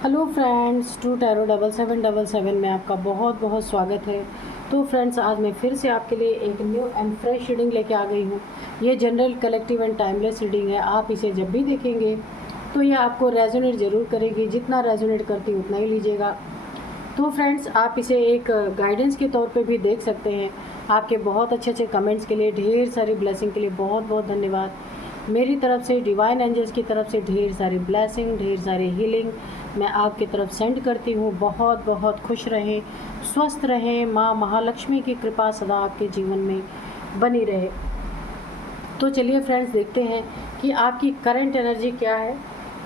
Hello friends, to tarot 7777 में आपका बहुत बहुत स्वागत है। तो फ्रेंड्स, आज मैं फिर से आपके लिए एक न्यू एंड फ्रेश रीडिंग लेके आ गई हूँ। ये general, collective and timeless reading है। आप इसे जब भी देखेंगे तो ये आपको रेजोनेट ज़रूर करेगी। जितना रेजोनेट करती उतना ही लीजिएगा। तो फ्रेंड्स, आप इसे एक गाइडेंस के तौर पे भी देख सकते हैं। आपके बहुत अच्छे अच्छे कमेंट्स के लिए, ढेर सारी ब्लेसिंग के लिए बहुत बहुत धन्यवाद। मेरी तरफ से, डिवाइन एंजल्स की तरफ से ढेर सारी ब्लेसिंग, ढेर सारी हीलिंग मैं आपकी तरफ सेंड करती हूँ। बहुत बहुत खुश रहें, स्वस्थ रहें। माँ महालक्ष्मी की कृपा सदा आपके जीवन में बनी रहे। तो चलिए फ्रेंड्स, देखते हैं कि आपकी करंट एनर्जी क्या है।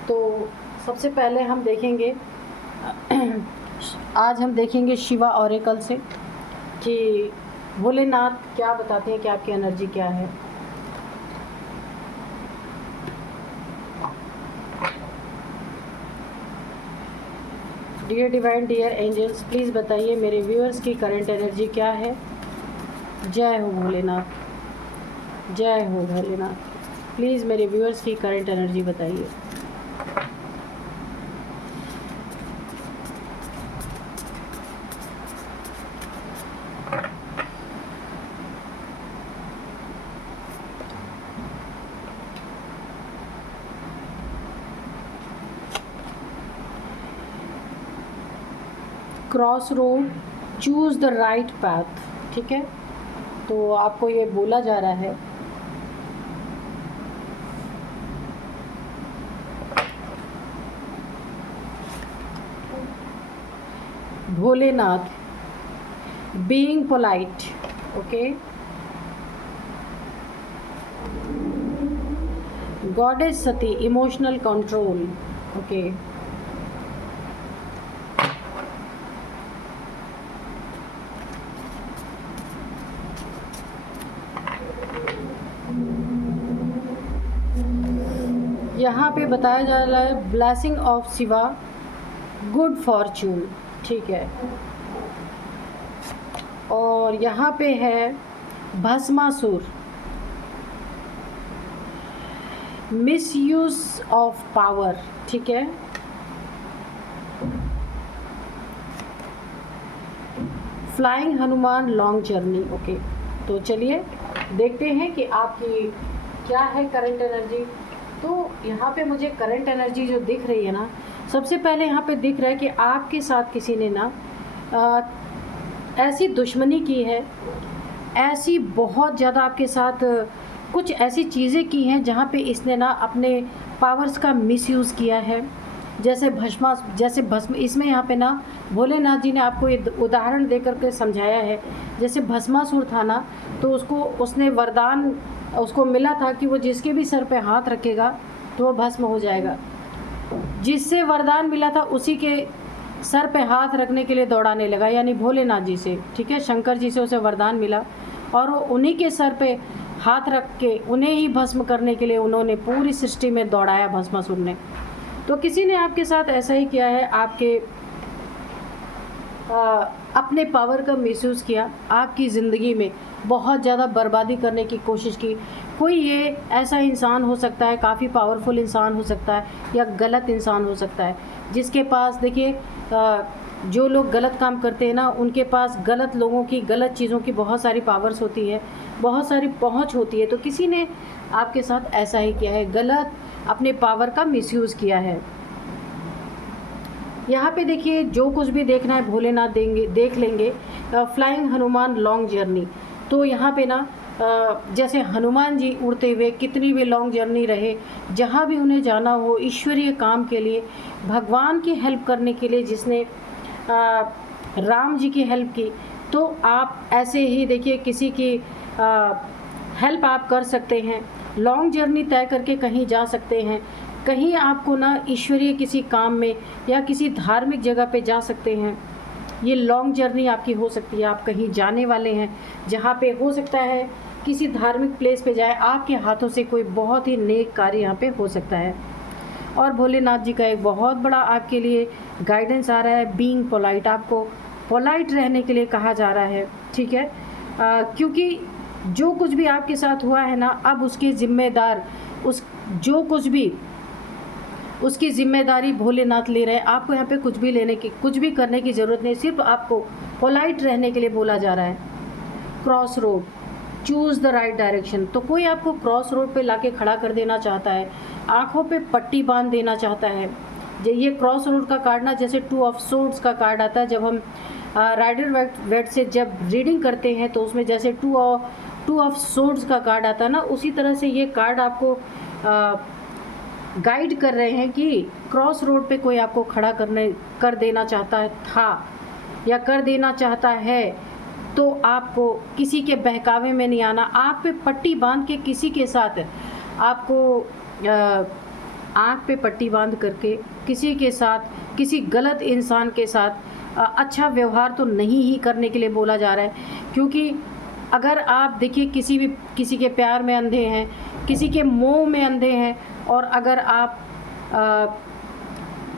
तो सबसे पहले हम देखेंगे आज हम देखेंगे शिवा ऑरेकल से कि भोलेनाथ क्या बताते हैं कि आपकी एनर्जी क्या है। Dear divine, dear angels, please बताइए मेरे व्यूअर्स की करंट एनर्जी क्या है। जय हो भोलेनाथ, जय हो भोलेनाथ। प्लीज़ मेरे व्यूअर्स की करंट एनर्जी बताइए। Cross road, choose the right path. ठीक है, तो आपको ये बोला जा रहा है Bholenath being polite. Okay, goddess Sati emotional control. Okay, यहाँ पे बताया जा रहा है blessing of Shiva, good fortune. ठीक है, और यहाँ पे है भस्मासुर, मिसयूज ऑफ पावर। ठीक है, flying Hanuman, long journey. Okay, तो चलिए देखते हैं कि आपकी क्या है करंट एनर्जी। तो यहाँ पे मुझे करंट एनर्जी जो दिख रही है ना, सबसे पहले यहाँ पे दिख रहा है कि आपके साथ किसी ने ना ऐसी दुश्मनी की है, ऐसी बहुत ज़्यादा आपके साथ कुछ ऐसी चीज़ें की हैं जहाँ पे इसने ना अपने पावर्स का मिसयूज़ किया है। जैसे भस्म, इसमें यहाँ पे ना भोलेनाथ जी ने आपको ये उदाहरण दे करके समझाया है। जैसे भस्मासुर था ना, तो उसने वरदान उसको मिला था कि वो जिसके भी सर पे हाथ रखेगा तो वो भस्म हो जाएगा। जिससे वरदान मिला था उसी के सर पे हाथ रखने के लिए दौड़ाने लगा, यानी भोलेनाथ जी से। ठीक है, शंकर जी से उसे वरदान मिला और वो उन्हीं के सर पे हाथ रख के उन्हें ही भस्म करने के लिए उन्होंने पूरी सृष्टि में दौड़ाया भस्मासुर ने। तो किसी ने आपके साथ ऐसा ही किया है, आपके अपने पावर का मिसयूज़ किया, आपकी ज़िंदगी में बहुत ज़्यादा बर्बादी करने की कोशिश की। कोई ये ऐसा इंसान हो सकता है, काफ़ी पावरफुल इंसान हो सकता है या गलत इंसान हो सकता है, जिसके पास, देखिए, जो लोग गलत काम करते हैं ना, उनके पास गलत लोगों की, गलत चीज़ों की बहुत सारी पावर्स होती है, बहुत सारी पहुंच होती है। तो किसी ने आपके साथ ऐसा ही किया है, गलत अपने पावर का मिसयूज़ किया है। यहाँ पे देखिए, जो कुछ भी देखना है भोलेनाथ देख लेंगे। Flying Hanuman, long journey. तो यहाँ पे ना जैसे हनुमान जी उड़ते हुए कितनी भी लॉन्ग जर्नी रहे, जहाँ भी उन्हें जाना हो ईश्वरीय काम के लिए, भगवान की हेल्प करने के लिए, जिसने राम जी की हेल्प की, तो आप ऐसे ही देखिए किसी की हेल्प आप कर सकते हैं। लॉन्ग जर्नी तय करके कहीं जा सकते हैं, कहीं आपको ना ईश्वरीय किसी काम में या किसी धार्मिक जगह पे जा सकते हैं। ये लॉन्ग जर्नी आपकी हो सकती है, आप कहीं जाने वाले हैं जहाँ पे हो सकता है किसी धार्मिक प्लेस पे जाए, आपके हाथों से कोई बहुत ही नेक कार्य यहाँ पे हो सकता है। और भोलेनाथ जी का एक बहुत बड़ा आपके लिए गाइडेंस आ रहा है, बीइंग पोलाइट। आपको पोलाइट रहने के लिए कहा जा रहा है। ठीक है, क्योंकि जो कुछ भी आपके साथ हुआ है ना, अब उसके ज़िम्मेदार, उस जो कुछ भी उसकी जिम्मेदारी भोलेनाथ ले रहे हैं। आपको यहाँ पे कुछ भी करने की ज़रूरत नहीं, सिर्फ आपको पोलाइट रहने के लिए बोला जा रहा है। Cross road, choose the right direction. तो कोई आपको क्रॉस रोड पे लाके खड़ा कर देना चाहता है, आँखों पे पट्टी बांध देना चाहता है। ये क्रॉस रोड का कार्ड ना जैसे 2 ऑफ सोर्ड्स का कार्ड आता है, जब हम राइडर वेट से जब रीडिंग करते हैं तो उसमें जैसे 2 ऑफ सोर्ड्स का कार्ड आता है ना, उसी तरह से ये कार्ड आपको गाइड कर रहे हैं कि क्रॉस रोड पे कोई आपको खड़ा कर देना चाहता था या कर देना चाहता है, तो आपको किसी के बहकावे में नहीं आना। आँख पे पट्टी बांध के किसी के साथ आपको आँख पे पट्टी बांध करके किसी के साथ, किसी गलत इंसान के साथ अच्छा व्यवहार तो नहीं ही करने के लिए बोला जा रहा है। क्योंकि अगर आप देखिए किसी के प्यार में अंधे हैं, किसी के मोह में अंधे हैं, और अगर आप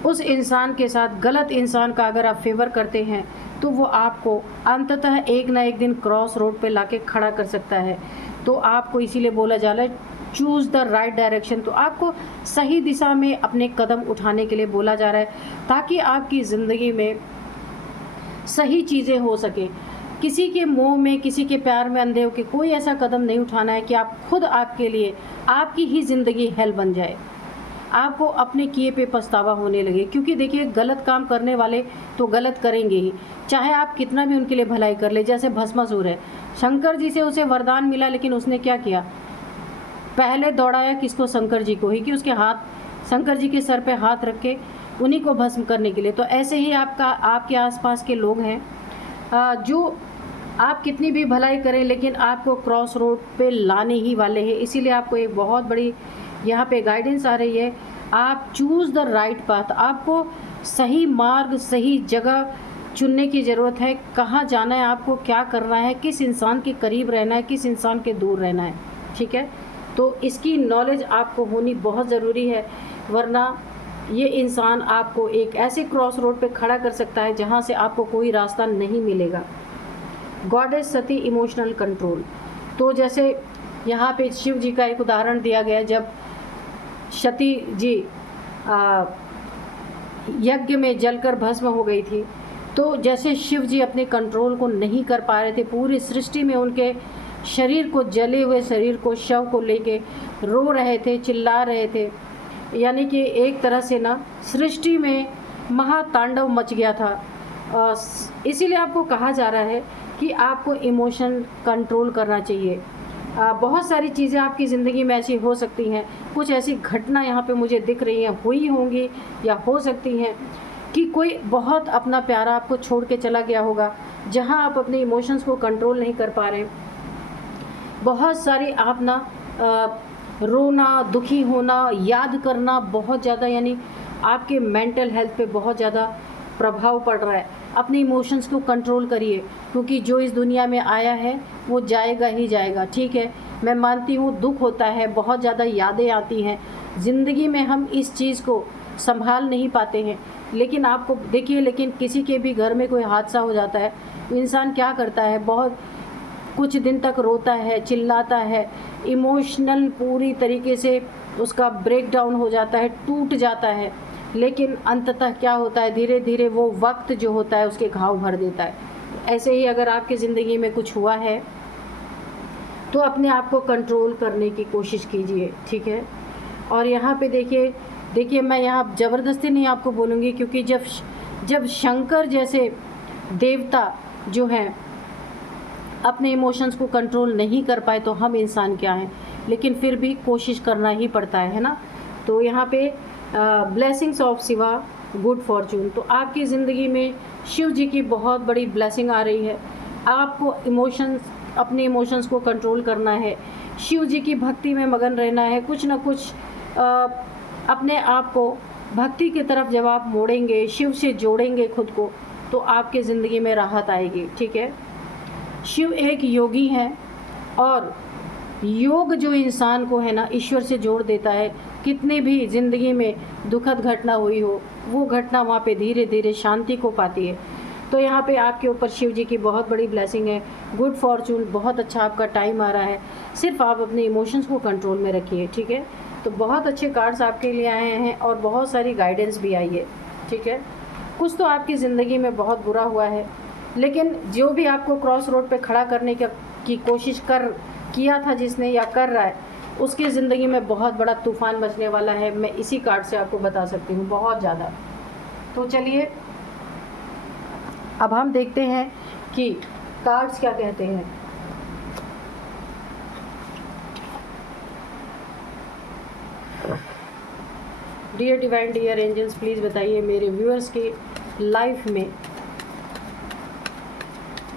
उस इंसान के साथ, गलत इंसान का अगर आप फेवर करते हैं, तो वो आपको अंततः एक ना एक दिन क्रॉस रोड पे लाके खड़ा कर सकता है। तो आपको इसीलिए बोला जा रहा है चूज़ द राइट डायरेक्शन। तो आपको सही दिशा में अपने कदम उठाने के लिए बोला जा रहा है, ताकि आपकी ज़िंदगी में सही चीज़ें हो सके। किसी के मोह में, किसी के प्यार में अंधे होकर कोई ऐसा कदम नहीं उठाना है कि आप खुद आपके लिए आपकी ही ज़िंदगी हेल बन जाए, आपको अपने किए पे पछतावा होने लगे। क्योंकि देखिए गलत काम करने वाले तो गलत करेंगे ही, चाहे आप कितना भी उनके लिए भलाई कर ले। जैसे भस्मासुर है, शंकर जी से उसे वरदान मिला, लेकिन उसने क्या किया, पहले दौड़ाया किसको, शंकर जी को ही, कि उसके हाथ, शंकर जी के सर पे हाथ रख के उन्हीं को भस्म करने के लिए। तो ऐसे ही आपके आसपास के लोग हैं जो आप कितनी भी भलाई करें, लेकिन आपको क्रॉस रोड पे लाने ही वाले हैं। इसीलिए आपको एक बहुत बड़ी यहाँ पे गाइडेंस आ रही है, आप चूज़ द राइट पाथ। आपको सही मार्ग, सही जगह चुनने की ज़रूरत है। कहाँ जाना है, आपको क्या करना है, किस इंसान के करीब रहना है, किस इंसान के दूर रहना है, ठीक है। तो इसकी नॉलेज आपको होनी बहुत ज़रूरी है, वरना ये इंसान आपको एक ऐसे क्रॉस रोड पे खड़ा कर सकता है जहाँ से आपको कोई रास्ता नहीं मिलेगा। Goddess Sati emotional control. तो जैसे यहाँ पे शिव जी का एक उदाहरण दिया गया, जब सती जी यज्ञ में जलकर भस्म हो गई थी, तो जैसे शिव जी अपने कंट्रोल को नहीं कर पा रहे थे, पूरी सृष्टि में उनके शरीर को, जले हुए शरीर को, शव को लेके रो रहे थे, चिल्ला रहे थे। यानी कि एक तरह से ना सृष्टि में महातांडव मच गया था। इसीलिए आपको कहा जा रहा है कि आपको इमोशन कंट्रोल करना चाहिए। बहुत सारी चीज़ें आपकी ज़िंदगी में ऐसी हो सकती हैं, कुछ ऐसी घटना यहाँ पे मुझे दिख रही हैं, हुई होंगी या हो सकती हैं कि कोई बहुत अपना प्यारा आपको छोड़ के चला गया होगा, जहाँ आप अपने इमोशंस को कंट्रोल नहीं कर पा रहे। बहुत सारी आप ना रोना, दुखी होना, याद करना बहुत ज़्यादा, यानी आपके मेंटल हेल्थ पे बहुत ज़्यादा प्रभाव पड़ रहा है। अपने इमोशंस को कंट्रोल करिए, क्योंकि जो इस दुनिया में आया है वो जाएगा ही जाएगा, ठीक है। मैं मानती हूँ दुख होता है, बहुत ज़्यादा यादें आती हैं ज़िंदगी में, हम इस चीज़ को संभाल नहीं पाते हैं। लेकिन आपको देखिए, लेकिन किसी के भी घर में कोई हादसा हो जाता है, इंसान क्या करता है, बहुत कुछ दिन तक रोता है, चिल्लाता है, इमोशनल पूरी तरीके से उसका ब्रेक डाउन हो जाता है, टूट जाता है। लेकिन अंततः क्या होता है, धीरे धीरे वो वक्त जो होता है उसके घाव भर देता है। ऐसे ही अगर आपकी ज़िंदगी में कुछ हुआ है तो अपने आप को कंट्रोल करने की कोशिश कीजिए, ठीक है। और यहाँ पे देखिए मैं यहाँ ज़बरदस्ती नहीं आपको बोलूँगी, क्योंकि जब शंकर जैसे देवता जो हैं अपने इमोशंस को कंट्रोल नहीं कर पाए, तो हम इंसान क्या हैं, लेकिन फिर भी कोशिश करना ही पड़ता है ना। तो यहाँ पे blessings of Shiva, good Fortune. तो आपकी ज़िंदगी में शिव जी की बहुत बड़ी ब्लेसिंग आ रही है। आपको अपने इमोशंस को कंट्रोल करना है, शिव जी की भक्ति में मगन रहना है। कुछ ना कुछ अपने आप को भक्ति की तरफ जब आप मोड़ेंगे, शिव से जोड़ेंगे खुद को, तो आपके ज़िंदगी में राहत आएगी, ठीक है। शिव एक योगी है, और योग जो इंसान को है ना ईश्वर से जोड़ देता है। कितनी भी ज़िंदगी में दुखद घटना हुई हो, वो घटना वहाँ पे धीरे धीरे शांति को पाती है। तो यहाँ पे आपके ऊपर शिव जी की बहुत बड़ी ब्लेसिंग है, गुड फॉर्चून, बहुत अच्छा आपका टाइम आ रहा है। सिर्फ आप अपने इमोशंस को कंट्रोल में रखिए, ठीक है। तो तो बहुत अच्छे कार्ड्स आपके लिए आए हैं और बहुत सारी गाइडेंस भी आई है, ठीक है। कुछ तो आपकी ज़िंदगी में बहुत बुरा हुआ है, लेकिन जो भी आपको क्रॉस रोड पे खड़ा करने की कोशिश किया था जिसने या कर रहा है, उसकी ज़िंदगी में बहुत बड़ा तूफ़ान मचने वाला है। मैं इसी कार्ड से आपको बता सकती हूँ, बहुत ज़्यादा। तो चलिए अब हम देखते हैं कि कार्ड्स क्या कहते हैं। Dear divine, dear angels, please बताइए मेरे व्यूअर्स की लाइफ में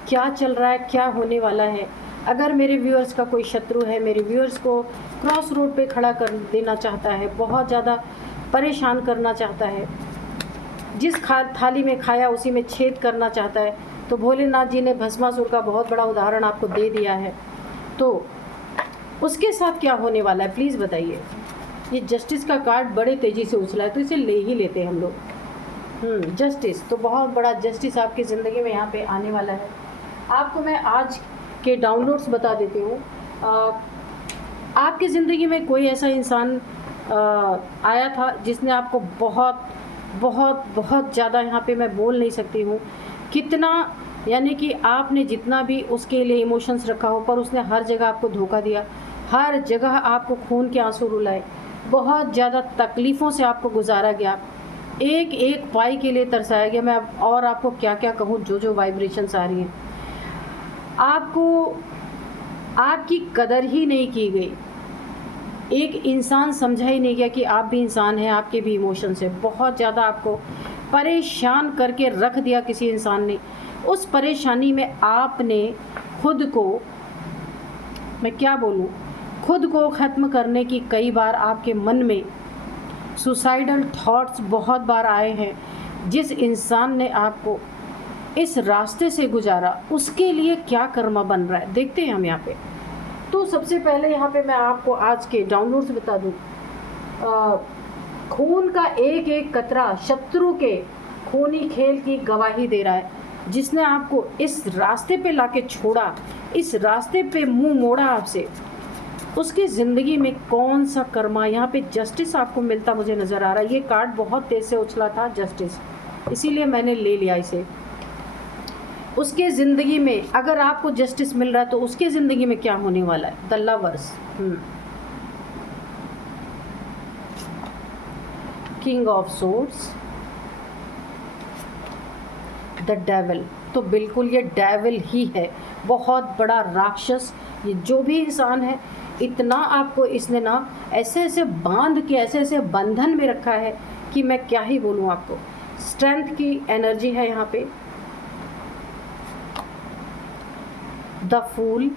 क्या चल रहा है, क्या होने वाला है। अगर मेरे व्यूअर्स का कोई शत्रु है, मेरे व्यूअर्स को क्रॉस रोड पे खड़ा कर देना चाहता है, बहुत ज़्यादा परेशान करना चाहता है, जिस थाली में खाया उसी में छेद करना चाहता है, तो भोलेनाथ जी ने भस्मासुर का बहुत बड़ा उदाहरण आपको दे दिया है। तो उसके साथ क्या होने वाला है, प्लीज़ बताइए। ये जस्टिस का कार्ड बड़े तेज़ी से उछला है, तो इसे ले ही लेते हैं हम लोग। जस्टिस, तो बहुत बड़ा जस्टिस आपकी ज़िंदगी में यहाँ पे आने वाला है। आपको मैं आज के डाउनलोड्स बता देती हूँ। आपकी ज़िंदगी में कोई ऐसा इंसान आया था जिसने आपको बहुत बहुत बहुत ज़्यादा, यहाँ पे मैं बोल नहीं सकती हूँ कितना, यानी कि आपने जितना भी उसके लिए इमोशंस रखा हो, पर उसने हर जगह आपको धोखा दिया, हर जगह आपको खून के आंसू रुलाए, बहुत ज़्यादा तकलीफ़ों से आपको गुजारा गया, एक एक पाई के लिए तरसाया गया। मैं अब और आपको क्या क्या कहूँ, जो जो वाइब्रेशंस आ रही हैं, आपको आपकी कदर ही नहीं की गई, एक इंसान समझा ही नहीं गया कि आप भी इंसान हैं, आपके भी इमोशंस हैं। बहुत ज़्यादा आपको परेशान करके रख दिया किसी इंसान ने। उस परेशानी में आपने खुद को, मैं क्या बोलूँ, खुद को ख़त्म करने की कई बार आपके मन में सुसाइडल थॉट्स बहुत बार आए हैं। जिस इंसान ने आपको इस रास्ते से गुजारा, उसके लिए क्या कर्मा बन रहा है, देखते हैं हम यहाँ पे। तो सबसे पहले यहाँ पे मैं आपको आज के डाउनलोड्स बता दूँ। खून का एक एक कतरा शत्रु के खूनी खेल की गवाही दे रहा है। जिसने आपको इस रास्ते पे लाके छोड़ा, इस रास्ते पे मुंह मोड़ा आपसे, उसकी ज़िंदगी में कौन सा कर्मा, यहाँ पे जस्टिस आपको मिलता मुझे नज़र आ रहा है। ये कार्ड बहुत तेज़ से उछला था, जस्टिस, इसीलिए मैंने ले लिया इसे। उसके ज़िंदगी में अगर आपको जस्टिस मिल रहा है, तो उसके ज़िंदगी में क्या होने वाला है। The lovers, king of swords, the devil, तो बिल्कुल ये डेविल ही है, बहुत बड़ा राक्षस। ये जो भी इंसान है, इतना आपको इसने ना ऐसे ऐसे बांध के, ऐसे ऐसे बंधन में रखा है कि मैं क्या ही बोलूँ आपको। स्ट्रेंथ की एनर्जी है यहाँ पे। द फूल,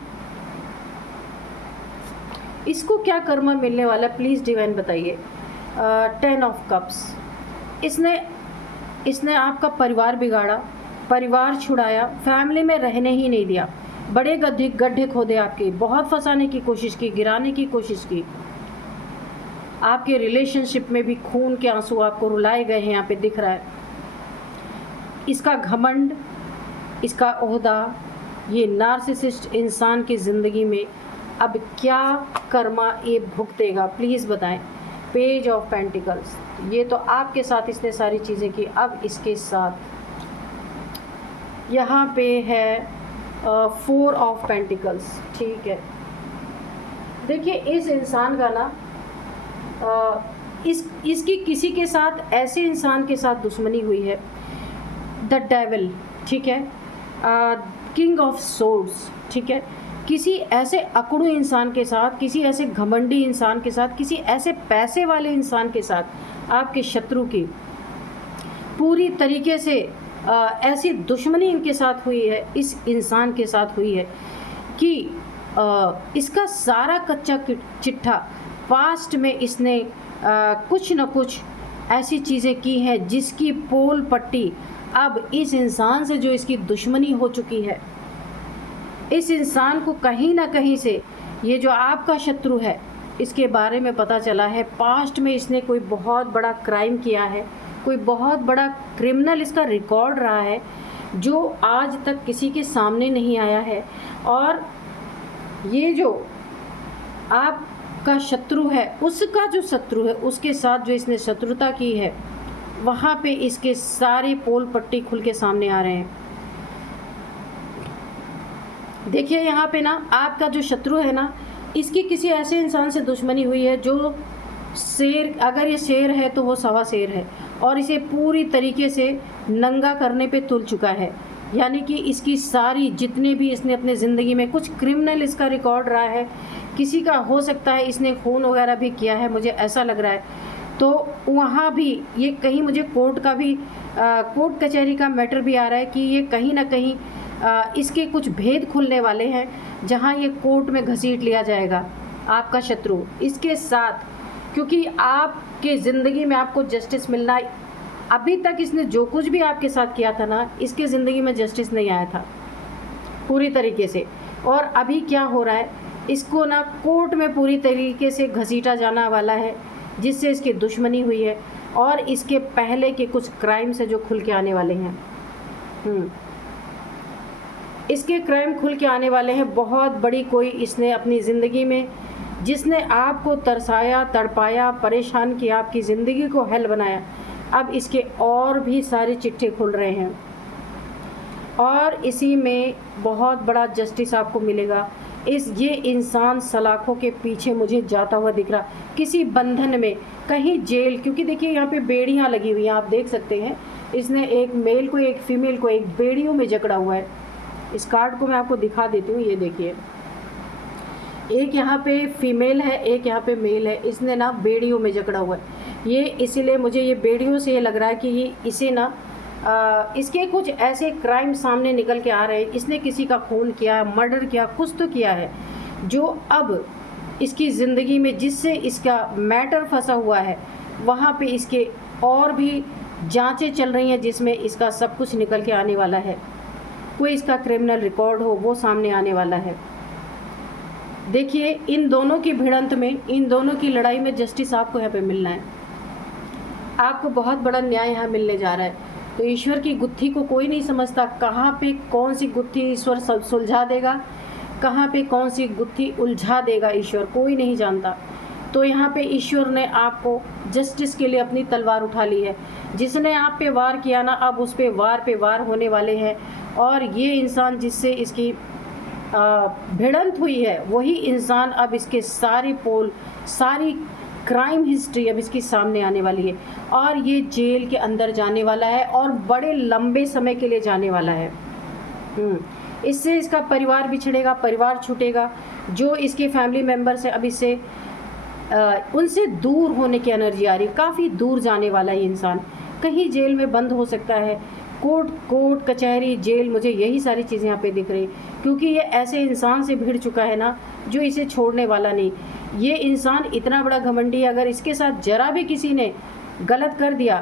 इसको क्या कर्मा मिलने वाला है, प्लीज़ डिवाइन बताइए। 10 ऑफ कप्स, इसने आपका परिवार बिगाड़ा, परिवार छुड़ाया, फैमिली में रहने ही नहीं दिया, बड़े गड्ढे खोदे आपके, बहुत फंसाने की कोशिश की, गिराने की कोशिश की। आपके रिलेशनशिप में भी खून के आंसू आपको रुलाए गए हैं, यहाँ पे दिख रहा है। इसका घमंड, इसका ओहदा, ये नार्सिसिस्ट इंसान की ज़िंदगी में अब क्या कर्मा ये भुगतेगा, प्लीज़ बताएं। पेज ऑफ पेंटिकल्स, ये तो आपके साथ इसने सारी चीज़ें की, अब इसके साथ यहाँ पे है 4 ऑफ पेंटिकल्स, ठीक है। देखिए इस इंसान का ना इसकी किसी के साथ, ऐसे इंसान के साथ दुश्मनी हुई है। द डेविल, ठीक है। किंग ऑफ सोर्ड्स, ठीक है। किसी ऐसे अकड़ू इंसान के साथ, किसी ऐसे घमंडी इंसान के साथ, किसी ऐसे पैसे वाले इंसान के साथ आपके शत्रु की पूरी तरीके से ऐसी दुश्मनी इनके साथ हुई है, इस इंसान के साथ हुई है कि इसका सारा कच्चा चिट्ठा पास्ट में इसने कुछ न कुछ ऐसी चीज़ें की हैं जिसकी पोल पट्टी अब इस इंसान से, जो इसकी दुश्मनी हो चुकी है, इस इंसान को कहीं ना कहीं से, ये जो आपका शत्रु है, इसके बारे में पता चला है। पास्ट में इसने कोई बहुत बड़ा क्राइम किया है, कोई बहुत बड़ा क्रिमिनल इसका रिकॉर्ड रहा है, जो आज तक किसी के सामने नहीं आया है। और ये जो आप का शत्रु है, उसका जो शत्रु है उसके साथ जो इसने शत्रुता की है, वहाँ पे इसके सारे पोल पट्टी खुल के सामने आ रहे हैं। देखिए यहाँ पे ना आपका जो शत्रु है ना, इसकी किसी ऐसे इंसान से दुश्मनी हुई है जो शेर, अगर ये शेर है तो वो सवा शेर है, और इसे पूरी तरीके से नंगा करने पे तुल चुका है। यानी कि इसकी सारी जितने भी इसने अपने ज़िंदगी में कुछ क्रिमिनल इसका रिकॉर्ड रहा है, किसी का हो सकता है इसने खून वगैरह भी किया है, मुझे ऐसा लग रहा है। तो वहाँ भी ये कहीं मुझे कोर्ट का भी कोर्ट कचहरी का मैटर भी आ रहा है कि ये कहीं ना कहीं इसके कुछ भेद खुलने वाले हैं, जहाँ ये कोर्ट में घसीट लिया जाएगा आपका शत्रु इसके साथ, क्योंकि आपके ज़िंदगी में आपको जस्टिस मिलना, अभी तक इसने जो कुछ भी आपके साथ किया था ना, इसके ज़िंदगी में जस्टिस नहीं आया था पूरी तरीके से। और अभी क्या हो रहा है, इसको ना कोर्ट में पूरी तरीके से घसीटा जाना वाला है, जिससे इसकी दुश्मनी हुई है और इसके पहले के कुछ क्राइम्स है जो खुल के आने वाले हैं। इसके क्राइम खुल के आने वाले हैं। बहुत बड़ी कोई इसने अपनी ज़िंदगी में, जिसने आपको तरसाया, तड़पाया, परेशान किया, आपकी ज़िंदगी को हेल बनाया, अब इसके और भी सारे चिट्ठे खुल रहे हैं और इसी में बहुत बड़ा जस्टिस आपको मिलेगा। ये इंसान सलाखों के पीछे मुझे जाता हुआ दिख रहा, किसी बंधन में, कहीं जेल, क्योंकि देखिए यहाँ पे बेड़ियाँ लगी हुई हैं, आप देख सकते हैं। इसने एक मेल को, एक फीमेल को एक बेड़ियों में जकड़ा हुआ है। इस कार्ड को मैं आपको दिखा देती हूँ, ये देखिए, एक यहाँ पे फीमेल है, एक यहाँ पे मेल है। इसने ना बेड़ियों में जकड़ा हुआ है। ये इसीलिए मुझे ये बेड़ियों से ये लग रहा है कि ये इसे ना इसके कुछ ऐसे क्राइम सामने निकल के आ रहे हैं। इसने किसी का खून किया, मर्डर किया, कुछ तो किया है, जो अब इसकी ज़िंदगी में, जिससे इसका मैटर फंसा हुआ है, वहाँ पे इसके और भी जांचें चल रही हैं, जिसमें इसका सब कुछ निकल के आने वाला है। कोई इसका क्रिमिनल रिकॉर्ड हो वो सामने आने वाला है। देखिए इन दोनों की भिड़ंत में, इन दोनों की लड़ाई में जस्टिस आपको यहाँ पे मिलना है। आपको बहुत बड़ा न्याय यहाँ मिलने जा रहा है। तो ईश्वर की गुत्थी को कोई नहीं समझता, कहाँ पे कौन सी गुत्थी ईश्वर सुलझा देगा, कहाँ पे कौन सी गुत्थी उलझा देगा ईश्वर, कोई नहीं जानता। तो यहाँ पे ईश्वर ने आपको जस्टिस के लिए अपनी तलवार उठा ली है। जिसने आप पे वार किया ना, अब उस पे वार होने वाले हैं। और ये इंसान जिससे इसकी भिड़ंत हुई है, वही इंसान अब इसके सारी पोल, सारी क्राइम हिस्ट्री अब इसकी सामने आने वाली है और ये जेल के अंदर जाने वाला है और बड़े लंबे समय के लिए जाने वाला है। इससे इसका परिवार बिछड़ेगा, परिवार छूटेगा। जो इसके फैमिली मेम्बर्स हैं, अब इससे उनसे दूर होने की एनर्जी आ रही है। काफ़ी दूर जाने वाला है इंसान, कहीं जेल में बंद हो सकता है। कोर्ट कचहरी, जेल, मुझे यही सारी चीज़ें यहाँ पे दिख रही, क्योंकि ये ऐसे इंसान से भिड़ चुका है ना, जो इसे छोड़ने वाला नहीं। ये इंसान इतना बड़ा घमंडी है, अगर इसके साथ जरा भी किसी ने गलत कर दिया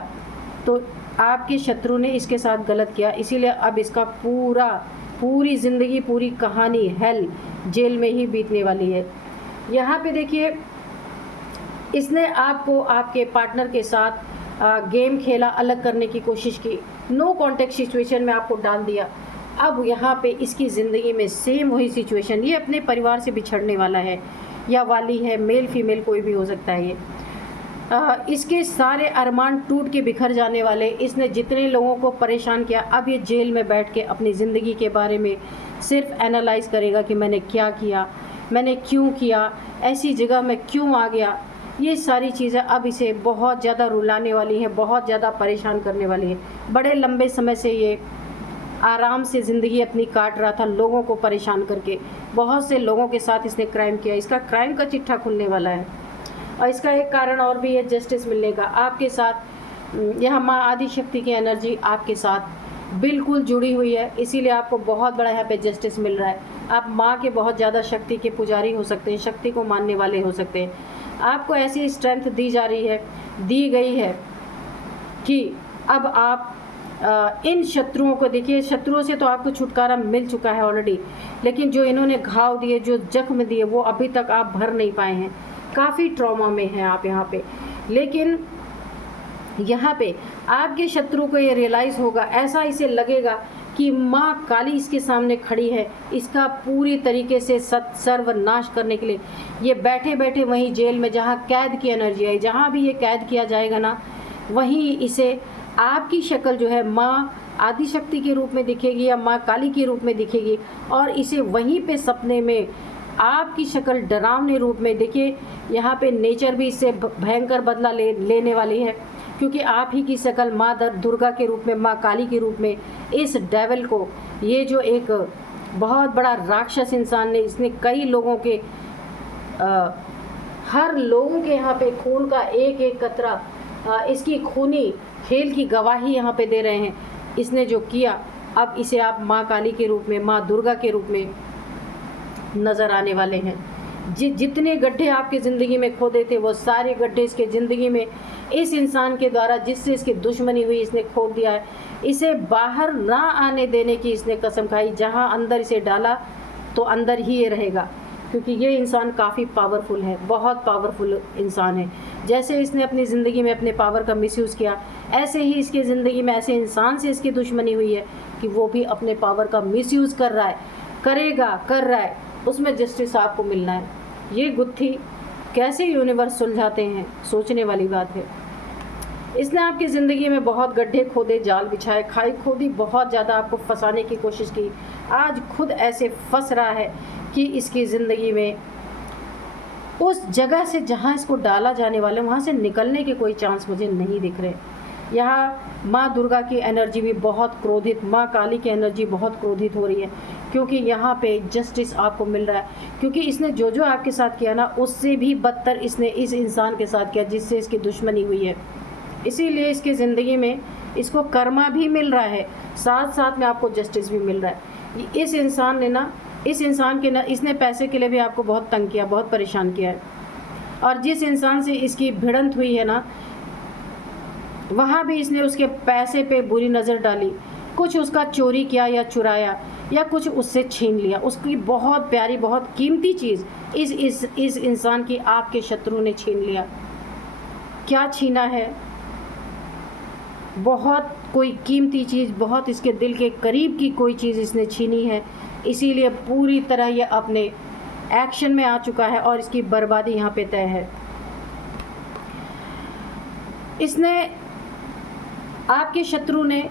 तो आपके शत्रु ने इसके साथ गलत किया। इसीलिए अब इसका पूरी ज़िंदगी, पूरी कहानी हेल जेल में ही बीतने वाली है। यहाँ पे देखिए, इसने आपको आपके पार्टनर के साथ गेम खेला, अलग करने की कोशिश की, नो कॉन्टेक्ट सिचुएशन में आपको डाल दिया। अब यहाँ पे इसकी ज़िंदगी में सेम वही सिचुएशन, ये अपने परिवार से बिछड़ने वाला है, या वाली है, मेल फीमेल कोई भी हो सकता है। ये इसके सारे अरमान टूट के बिखर जाने वाले। इसने जितने लोगों को परेशान किया, अब ये जेल में बैठ के अपनी ज़िंदगी के बारे में सिर्फ एनालाइज करेगा कि मैंने क्या किया, मैंने क्यों किया, ऐसी जगह में क्यों आ गया। ये सारी चीज़ें अब इसे बहुत ज़्यादा रुलाने वाली हैं, बहुत ज़्यादा परेशान करने वाली हैं। बड़े लंबे समय से ये आराम से ज़िंदगी अपनी काट रहा था, लोगों को परेशान करके। बहुत से लोगों के साथ इसने क्राइम किया। इसका क्राइम का चिट्ठा खुलने वाला है। और इसका एक कारण और भी है जस्टिस मिलने का। आपके साथ यहाँ माँ आदि शक्ति की एनर्जी आपके साथ बिल्कुल जुड़ी हुई है, इसीलिए आपको बहुत बड़ा यहाँ पे जस्टिस मिल रहा है। आप माँ के बहुत ज़्यादा शक्ति के पुजारी हो सकते हैं, शक्ति को मानने वाले हो सकते हैं। आपको ऐसी स्ट्रेंथ दी जा रही है, दी गई है कि अब आप इन शत्रुओं को देखिए। शत्रुओं से तो आपको छुटकारा मिल चुका है ऑलरेडी, लेकिन जो इन्होंने घाव दिए, जो जख्म दिए, वो अभी तक आप भर नहीं पाए हैं। काफ़ी ट्रॉमा में हैं आप यहाँ पे। लेकिन यहाँ पे आपके शत्रु को ये रियलाइज़ होगा, ऐसा इसे लगेगा कि माँ काली इसके सामने खड़ी है, इसका पूरी तरीके से सर्वनाश करने के लिए। ये बैठे बैठे वहीं जेल में जहाँ कैद की एनर्जी है, जहाँ भी ये कैद किया जाएगा ना, वहीं इसे आपकी शक्ल जो है माँ आदिशक्ति के रूप में दिखेगी या माँ काली के रूप में दिखेगी, और इसे वहीं पे सपने में आपकी शक्ल डरावने रूप में, देखिए यहाँ पे नेचर भी इससे भयंकर बदला लेने वाली है, क्योंकि आप ही की शक्ल माँ दुर्गा के रूप में, माँ काली के रूप में इस डेविल को, ये जो एक बहुत बड़ा राक्षस इंसान ने, इसने कई लोगों के हर लोगों के यहाँ पे खून का एक एक कतरा, इसकी खूनी खेल की गवाही यहाँ पे दे रहे हैं। इसने जो किया, अब इसे आप माँ काली के रूप में, माँ दुर्गा के रूप में नज़र आने वाले हैं। जितने गड्ढे आपके ज़िंदगी में खोदे थे, वो सारे गड्ढे इसके ज़िंदगी में इस इंसान के द्वारा जिससे इसकी दुश्मनी हुई, इसने खोद दिया है। इसे बाहर ना आने देने की इसने कसम खाई। जहाँ अंदर इसे डाला तो अंदर ही ये रहेगा, क्योंकि ये इंसान काफ़ी पावरफुल है, बहुत पावरफुल इंसान है। जैसे इसने अपनी ज़िंदगी में अपने पावर का मिसयूज़ किया, ऐसे ही इसकी ज़िंदगी में ऐसे इंसान से इसकी दुश्मनी हुई है कि वो भी अपने पावर का मिसयूज़ कर रहा है, कर रहा है। उसमें जस्टिस आपको मिलना है। ये गुत्थी कैसे यूनिवर्स सुलझाते हैं, सोचने वाली बात है। इसने आपकी ज़िंदगी में बहुत गड्ढे खोदे, जाल बिछाए, खाई खोदी, बहुत ज़्यादा आपको फंसाने की कोशिश की। आज खुद ऐसे फंस रहा है कि इसकी ज़िंदगी में उस जगह से जहाँ इसको डाला जाने वाले, वहाँ से निकलने के कोई चांस मुझे नहीं दिख रहे। यहाँ माँ दुर्गा की एनर्जी भी बहुत क्रोधित, माँ काली की एनर्जी बहुत क्रोधित हो रही है, क्योंकि यहाँ पे जस्टिस आपको मिल रहा है। क्योंकि इसने जो जो आपके साथ किया ना, उससे भी बदतर इसने इस इंसान के साथ किया जिससे इसकी दुश्मनी हुई है। इसीलिए इसकी ज़िंदगी में इसको कर्मा भी मिल रहा है, साथ साथ में आपको जस्टिस भी मिल रहा है। इस इंसान ने ना, इसने पैसे के लिए भी आपको बहुत तंग किया, बहुत परेशान किया है। और जिस इंसान से इसकी भिड़ंत हुई है ना, वहाँ भी इसने उसके पैसे पे बुरी नज़र डाली, कुछ उसका चोरी किया या चुराया, या कुछ उससे छीन लिया। उसकी बहुत प्यारी, बहुत कीमती चीज़ इस इंसान की आपके शत्रु ने छीन लिया। क्या छीना है? बहुत कोई कीमती चीज़, बहुत इसके दिल के करीब की कोई चीज़ इसने छीनी है। इसीलिए पूरी तरह ये अपने एक्शन में आ चुका है और इसकी बर्बादी यहाँ पे तय है। आपके शत्रु ने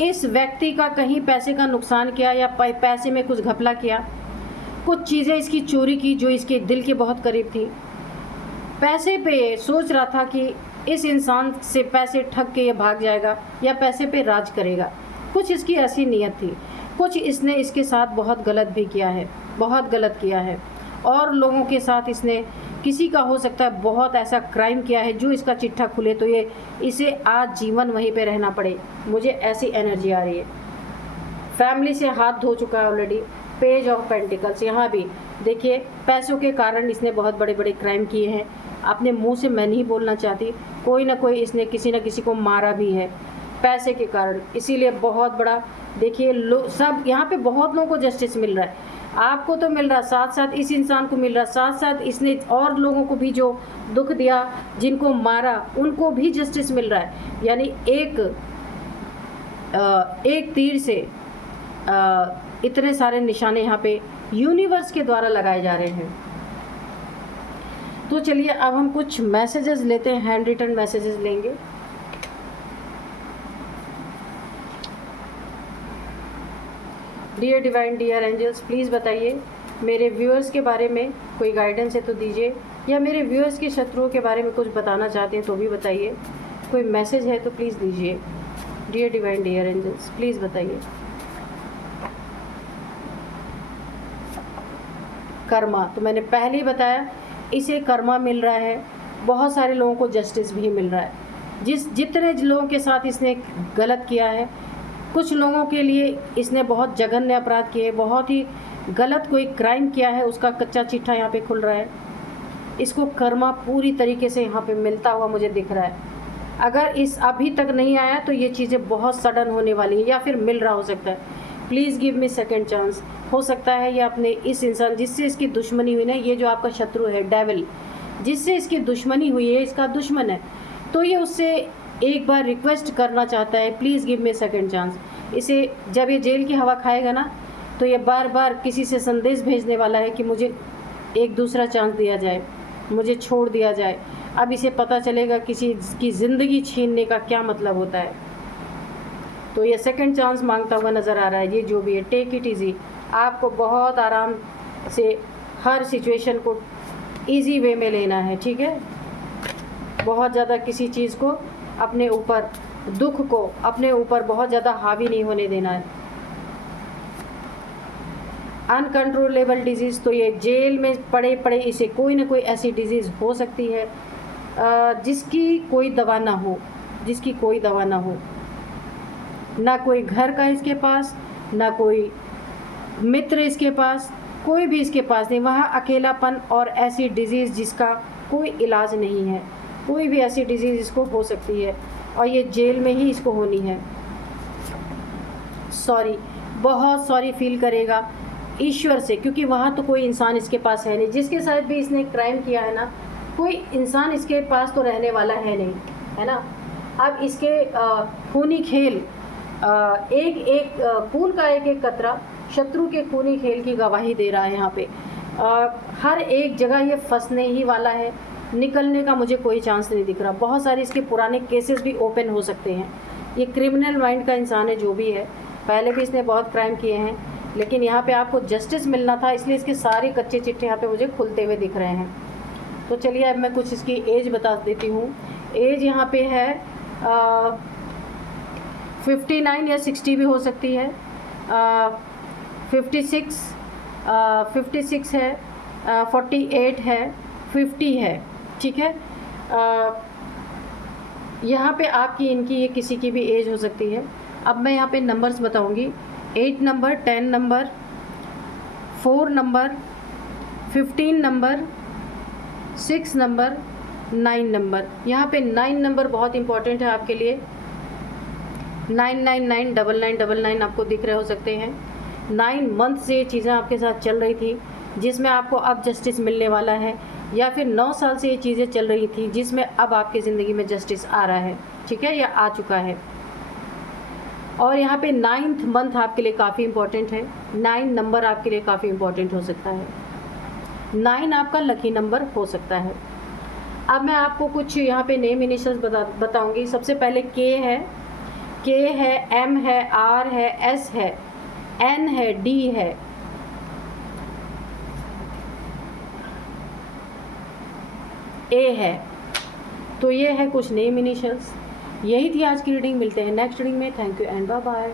इस व्यक्ति का कहीं पैसे का नुकसान किया या पैसे में कुछ घपला किया, कुछ चीज़ें इसकी चोरी की जो इसके दिल के बहुत करीब थी। पैसे पे सोच रहा था कि इस इंसान से पैसे ठग के ये भाग जाएगा या पैसे पे राज करेगा, कुछ इसकी ऐसी नीयत थी। कुछ इसने इसके साथ बहुत गलत भी किया है, बहुत गलत किया है। और लोगों के साथ इसने, किसी का हो सकता है बहुत ऐसा क्राइम किया है जो इसका चिट्ठा खुले तो इसे आज जीवन वहीं पे रहना पड़े। मुझे ऐसी एनर्जी आ रही है। फैमिली से हाथ धो चुका है ऑलरेडी। पेज ऑफ पेंटिकल्स, यहाँ भी देखिए, पैसों के कारण इसने बहुत बड़े बड़े क्राइम किए हैं। अपने मुंह से मैं नहीं बोलना चाहती, कोई ना कोई इसने किसी न किसी को मारा भी है पैसे के कारण। इसीलिए बहुत बड़ा, देखिए सब यहाँ पे बहुत लोगों को जस्टिस मिल रहा है। आपको तो मिल रहा, साथ साथ इस इंसान को मिल रहा, साथ साथ इसने और लोगों को भी जो दुख दिया, जिनको मारा, उनको भी जस्टिस मिल रहा है। यानी एक तीर से इतने सारे निशाने यहाँ पे यूनिवर्स के द्वारा लगाए जा रहे हैं। तो चलिए अब हम कुछ मैसेजेस लेते हैं, हैंड रिटन मैसेजेस लेंगे। Dear divine, dear angels, please बताइए मेरे व्यूअर्स के बारे में कोई गाइडेंस है तो दीजिए, या मेरे व्यूअर्स के शत्रुओं के बारे में कुछ बताना चाहते हैं तो भी बताइए। कोई मैसेज है तो प्लीज़ दीजिए। Dear divine, dear angels, please बताइए। कर्मा, तो मैंने पहले ही बताया, इसे कर्मा मिल रहा है। बहुत सारे लोगों को जस्टिस भी मिल रहा है। जितने लोगों के साथ इसने गलत किया है, कुछ लोगों के लिए इसने बहुत जघन्य अपराध किए, बहुत ही गलत कोई क्राइम किया है, उसका कच्चा चिट्ठा यहाँ पे खुल रहा है। इसको कर्मा पूरी तरीके से यहाँ पे मिलता हुआ मुझे दिख रहा है। अगर इस अभी तक नहीं आया तो ये चीज़ें बहुत सडन होने वाली हैं, या फिर मिल रहा हो सकता है। Please give me second chance. हो सकता है ये अपने इस इंसान जिससे इसकी दुश्मनी हुई ना, ये जो आपका शत्रु है डेविल, जिससे इसकी दुश्मनी हुई है, इसका दुश्मन है, तो ये उससे एक बार रिक्वेस्ट करना चाहता है, please give me second chance. इसे जब ये जेल की हवा खाएगा ना, तो ये बार बार किसी से संदेश भेजने वाला है कि मुझे एक दूसरा चांस दिया जाए, मुझे छोड़ दिया जाए। अब इसे पता चलेगा किसी की ज़िंदगी छीनने का क्या मतलब होता है। तो ये सेकंड चांस मांगता हुआ नज़र आ रहा है। ये जो भी है, टेक इट इजी। आपको बहुत आराम से हर सिचुएशन को इजी वे में लेना है, ठीक है। बहुत ज़्यादा किसी चीज़ को अपने ऊपर, दुख को अपने ऊपर बहुत ज़्यादा हावी नहीं होने देना है। अनकंट्रोलेबल डिजीज़, तो ये जेल में पड़े पड़े इसे कोई ना कोई ऐसी डिजीज़ हो सकती है जिसकी कोई दवा ना हो, जिसकी कोई दवा ना हो। ना कोई घर का इसके पास, ना कोई मित्र इसके पास, कोई भी इसके पास नहीं। वहाँ अकेलापन और ऐसी डिजीज़ जिसका कोई इलाज नहीं है। कोई भी ऐसी डिजीज़ इसको हो सकती है और ये जेल में ही इसको होनी है। सॉरी, बहुत सॉरी फील करेगा ईश्वर से, क्योंकि वहाँ तो कोई इंसान इसके पास है नहीं। जिसके साथ भी इसने क्राइम किया है ना, कोई इंसान इसके पास तो रहने वाला है नहीं, है ना। अब इसके खूनी खेल, एक एक खून का एक एक कतरा शत्रु के खूनी खेल की गवाही दे रहा है यहाँ पे। हर एक जगह ये फंसने ही वाला है, निकलने का मुझे कोई चांस नहीं दिख रहा। बहुत सारे इसके पुराने केसेस भी ओपन हो सकते हैं। ये क्रिमिनल माइंड का इंसान है जो भी है, पहले भी इसने बहुत क्राइम किए हैं, लेकिन यहाँ पे आपको जस्टिस मिलना था, इसलिए इसके सारे कच्चे चिट्ठे यहाँ पे मुझे खुलते हुए दिख रहे हैं। तो चलिए अब मैं कुछ इसकी एज बता देती हूँ। एज यहाँ पे है 59 या 60 भी हो सकती है, 56 है, 48 है, 50 है, ठीक है। यहाँ पे आपकी, इनकी, ये किसी की भी एज हो सकती है। अब मैं यहाँ पे नंबर्स बताऊँगी। 8 number, 10 number, 4 number, 15 number, 6 number, 9 number. यहाँ पे 9 नंबर बहुत इंपॉर्टेंट है आपके लिए। 999 9999 आपको दिख रहे हो सकते हैं। 9 मंथ से ये चीज़ें आपके साथ चल रही थी जिसमें आपको अब जस्टिस मिलने वाला है, या फिर 9 साल से ये चीज़ें चल रही थी जिसमें अब आपकी ज़िंदगी में जस्टिस आ रहा है, ठीक है, या आ चुका है। और यहाँ पे 9th मंथ आपके लिए काफ़ी इम्पोर्टेंट है। 9 नंबर आपके लिए काफ़ी इम्पोर्टेंट हो सकता है। 9 आपका लकी नंबर हो सकता है। अब मैं आपको कुछ यहाँ पे नेम इनिशियल्स बताऊँगी। सबसे पहले के है, एम है, आर है, एस है, एन है, डी है, ए है। तो ये है कुछ नेम इनिशियल्स। यही थी आज की रीडिंग। मिलते हैं नेक्स्ट रीडिंग में। Thank you and bye bye.